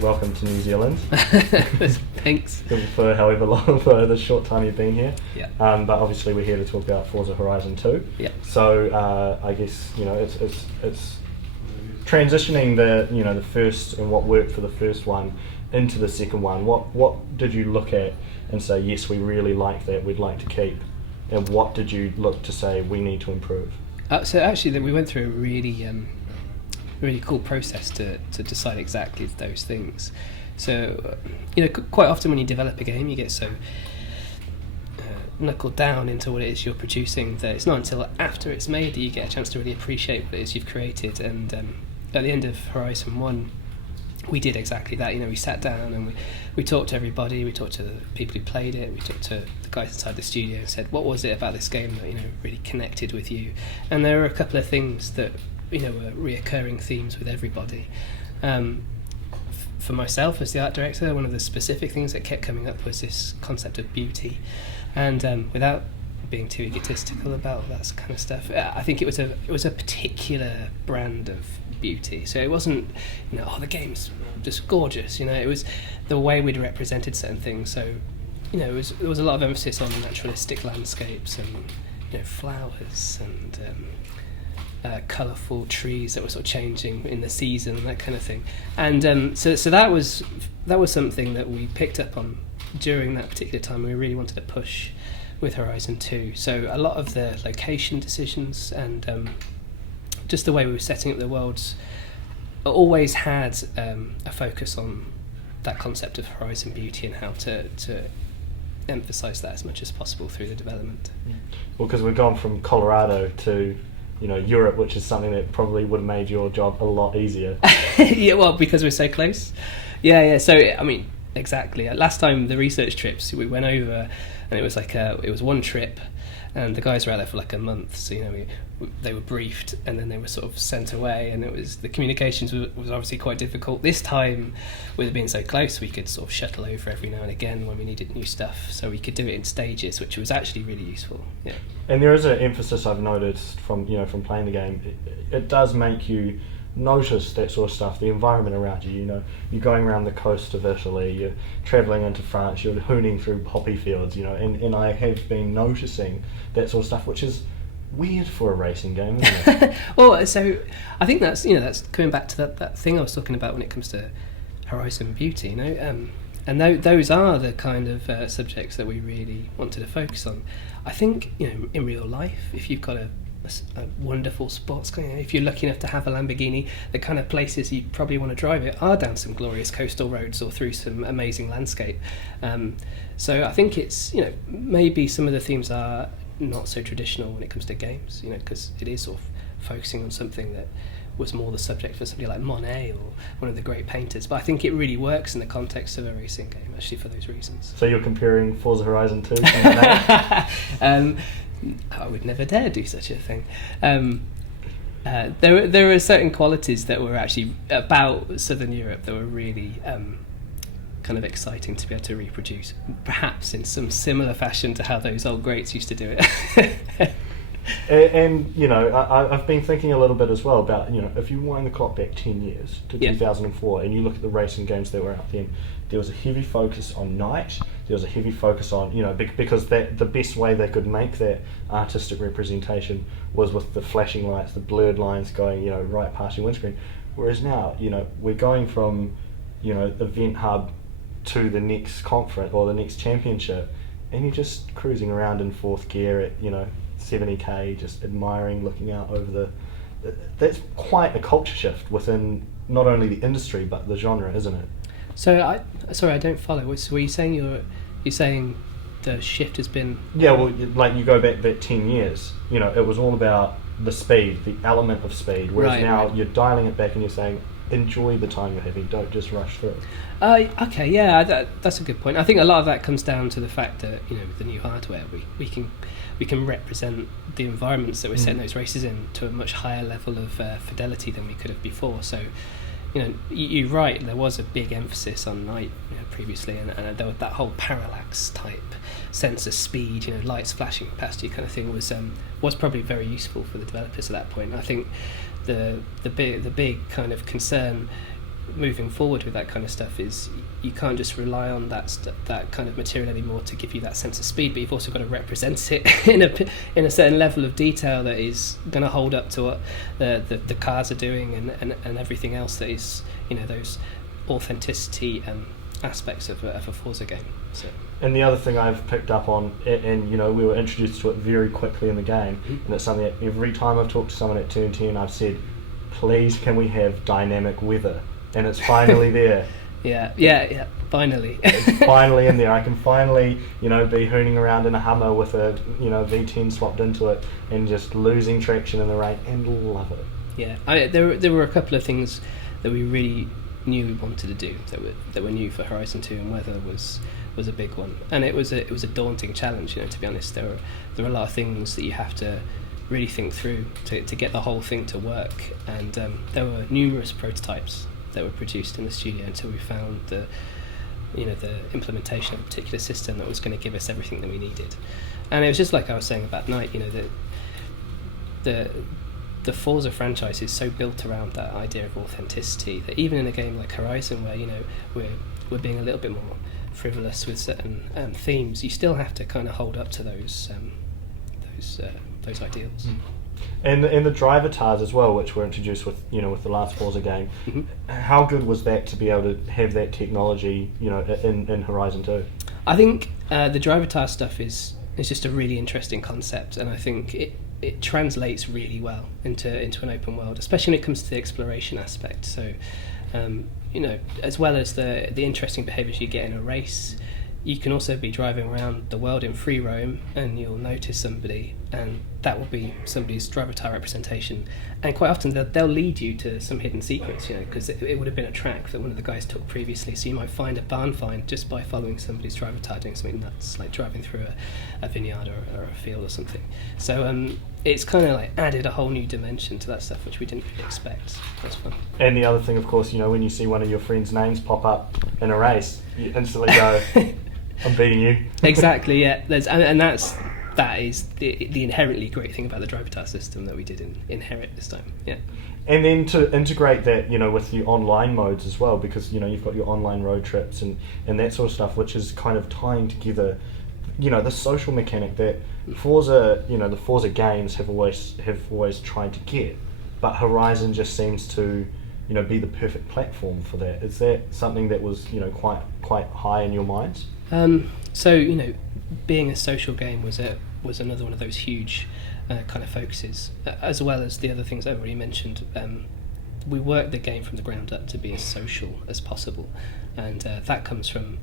welcome to New Zealand. Thanks. For however long, for the short time you've been here. Yeah. But obviously we're here to talk about Forza Horizon 2. Yeah. So I guess it's transitioning the first and what worked for the first one into the second one. What did you look at and say, yes, we really like that, we'd like to keep, and what did you look to say we need to improve? So actually, we went through a really cool process to decide exactly those things. So quite often when you develop a game, you get so knuckled down into what it is you're producing that it's not until after it's made that you get a chance to really appreciate what it is you've created. And at the end of Horizon 1, we did exactly that. We sat down and we talked to everybody. We talked to the people who played it. We talked to the guys inside the studio and said, what was it about this game that really connected with you? And there were a couple of things that were reoccurring themes with everybody. For myself as the art director, one of the specific things that kept coming up was this concept of beauty. And without being too egotistical about that kind of stuff, I think it was a particular brand of beauty. So it wasn't the game's just gorgeous. It was the way we'd represented certain things. So there was a lot of emphasis on naturalistic landscapes and flowers and colourful trees that were sort of changing in the season and that kind of thing. And so that was something that we picked up on during that particular time. We really wanted to push with Horizon 2. So a lot of the location decisions and just the way we were setting up the worlds always had a focus on that concept of Horizon beauty and how to emphasise that as much as possible through the development. Well, because we've gone from Colorado to Europe, which is something that probably would have made your job a lot easier. Yeah, well, because we're so close. Yeah. So exactly. Last time the research trips, we went over, and it was it was one trip, and the guys were out there for like a month. So they were briefed, and then they were sort of sent away, and the communications was obviously quite difficult. This time, with it being so close, we could sort of shuttle over every now and again when we needed new stuff. So we could do it in stages, which was actually really useful. Yeah. And there is an emphasis I've noticed from playing the game. It does make you notice that sort of stuff, the environment around you. You're going around the coast of Italy, you're travelling into France, you're hooning through poppy fields, and I have been noticing that sort of stuff, which is weird for a racing game, isn't it? Well, so I think that's that's coming back to that thing I was talking about when it comes to Horizon beauty, and those are the kind of subjects that we really wanted to focus on. I think in real life, if you've got a wonderful sports car, if you're lucky enough to have a Lamborghini, the kind of places you probably want to drive it are down some glorious coastal roads or through some amazing landscape. So I think it's maybe some of the themes are not so traditional when it comes to games, because it is sort of focusing on something that was more the subject for somebody like Monet or one of the great painters. But I think it really works in the context of a racing game, actually, for those reasons. So you're comparing Forza Horizon 2 to Monet? I would never dare do such a thing. There are certain qualities that were actually about Southern Europe that were really kind of exciting to be able to reproduce, perhaps in some similar fashion to how those old greats used to do it. And I've been thinking a little bit as well about if you wind the clock back 10 years to 2004 and you look at the racing games that were out then, there was a heavy focus on night. There was a heavy focus on because the best way they could make that artistic representation was with the flashing lights, the blurred lines going right past your windscreen. Whereas now we're going from event hub to the next conference or the next championship, and you're just cruising around in fourth gear at 70k, just admiring, looking out over that's quite a culture shift within not only the industry but the genre, isn't it? So I don't follow. Were you saying you're saying the shift has been? Yeah, well, like you go back 10 years, it was all about the speed, the element of speed, whereas now you're dialing it back and you're saying, enjoy the time you're having, don't just rush through. Okay, yeah, that's a good point. I think a lot of that comes down to the fact that with the new hardware, we can represent the environments that we're setting those races in to a much higher level of fidelity than we could have before. So you're right, there was a big emphasis on night previously, and there was that whole parallax type sense of speed, lights flashing past you kind of thing was probably very useful for the developers at that point. I think the big kind of concern moving forward with that kind of stuff is you can't just rely on that kind of material anymore to give you that sense of speed, but you've also got to represent it in a certain level of detail that is going to hold up to what the cars are doing and everything else that is, those authenticity aspects of a Forza game. So. And the other thing I've picked up on, and we were introduced to it very quickly in the game, and it's something that every time I've talked to someone at TNT and I've said, please can we have dynamic weather, and it's finally there. Yeah, finally. It's finally in there. I can finally, be hooning around in a Hummer with a, V10 swapped into it and just losing traction in the rain and love it. Yeah, there were a couple of things that we really knew we wanted to do that were new for Horizon 2, and weather was a big one. And it was a daunting challenge, to be honest. There are a lot of things that you have to really think through to get the whole thing to work, and there were numerous prototypes that were produced in the studio until we found the implementation of a particular system that was going to give us everything that we needed. And it was just like I was saying about Night, the Forza franchise is so built around that idea of authenticity that even in a game like Horizon, where we're being a little bit more frivolous with certain themes, you still have to kind of hold up to those ideals. And the driver tars as well, which were introduced with the last Forza game. Mm-hmm. How good was that to be able to have that technology in Horizon 2? I think the driver tar stuff is just a really interesting concept, and I think it translates really well into an open world, especially when it comes to the exploration aspect. So as well as the interesting behaviours you get in a race, you can also be driving around the world in free roam and you'll notice somebody, and that will be somebody's driver tire representation, and quite often they'll lead you to some hidden secrets, because it would have been a track that one of the guys took previously, so you might find a barn find just by following somebody's driver tire doing something nuts, like driving through a vineyard or a field or something. So it's kind of like added a whole new dimension to that stuff, which we didn't really expect. That's fun. And the other thing, of course, when you see one of your friends' names pop up in a race, you instantly go, I'm beating you. Exactly, yeah. That is the inherently great thing about the driver tire system that we did inherit this time. Yeah. And then to integrate that, with the online modes as well, because you've got your online road trips and that sort of stuff, which is kind of tying together, the social mechanic that Forza, the Forza games have always tried to get, but Horizon just seems to, be the perfect platform for that. Is that something that was, quite high in your minds? So being a social game was another one of those huge kind of focuses, as well as the other things I've already mentioned. We worked the game from the ground up to be as social as possible, and that comes from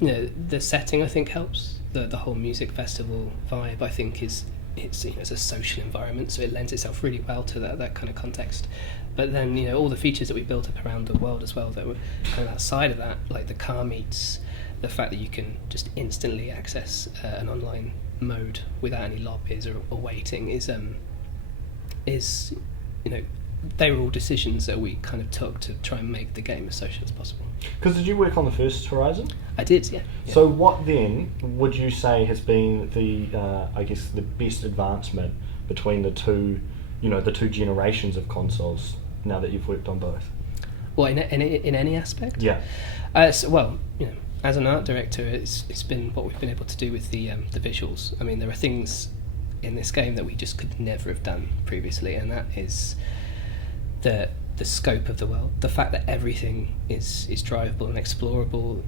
the setting. I think helps. The whole music festival vibe, I think, it's a social environment, so it lends itself really well to that kind of context. But then all the features that we built up around the world as well that were kind of outside of that, like the car meets, the fact that you can just instantly access an online mode without any lobbies or waiting is they were all decisions that we kind of took to try and make the game as social as possible. Because did you work on the first Horizon? I did, yeah. So what then would you say has been the the best advancement between the two generations of consoles now that you've worked on both? Well, in any aspect? Yeah. As an art director, it's been what we've been able to do with the visuals. I mean, there are things in this game that we just could never have done previously, and that is the scope of the world, the fact that everything is drivable and explorable,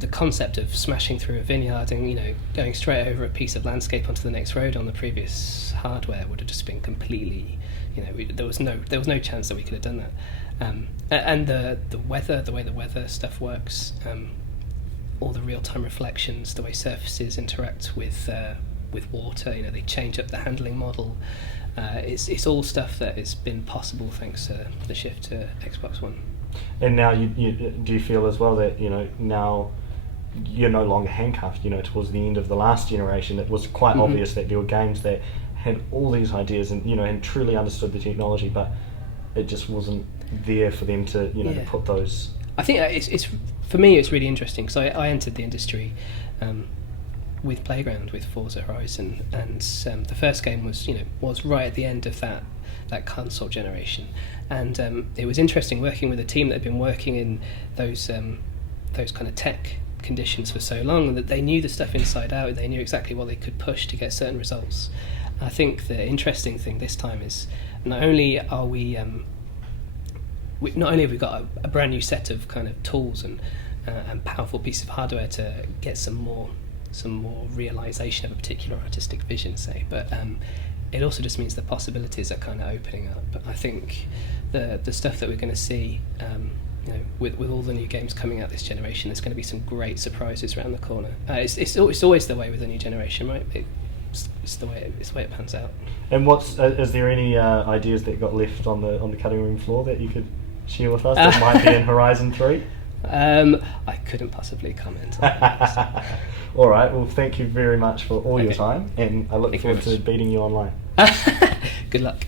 the concept of smashing through a vineyard and going straight over a piece of landscape onto the next road on the previous hardware would have just been completely, there was no chance that we could have done that. And the weather, the way the weather stuff works, all the real-time reflections, the way surfaces interact with water, they change up the handling model. It's all stuff that has been possible thanks to the shift to Xbox One. And now, do you feel as well that now you're no longer handcuffed? Towards the end of the last generation, it was quite obvious that there were games that had all these ideas and and truly understood the technology, but it just wasn't there for them to to put those. I think it's for me it's really interesting because I entered the industry with Playground, with Forza Horizon, and the first game was right at the end of that that console generation. And it was interesting working with a team that had been working in those kind of tech conditions for so long, and that they knew the stuff inside out. They knew exactly what they could push to get certain results. I think the interesting thing this time is not only are not only have we got a brand new set of kind of tools and powerful piece of hardware to get some more realization of a particular artistic vision, say, but it also just means the possibilities are kind of opening up. But I think the stuff that we're going to see, with all the new games coming out this generation, there's going to be some great surprises around the corner. It's always the way with a new generation, right? It's the way it pans out. And is there any ideas that got left on the cutting room floor that you could share with us that might be in Horizon 3? I couldn't possibly comment on that. All right, well, thank you very much for all your time, and I look forward to beating you online. Good luck.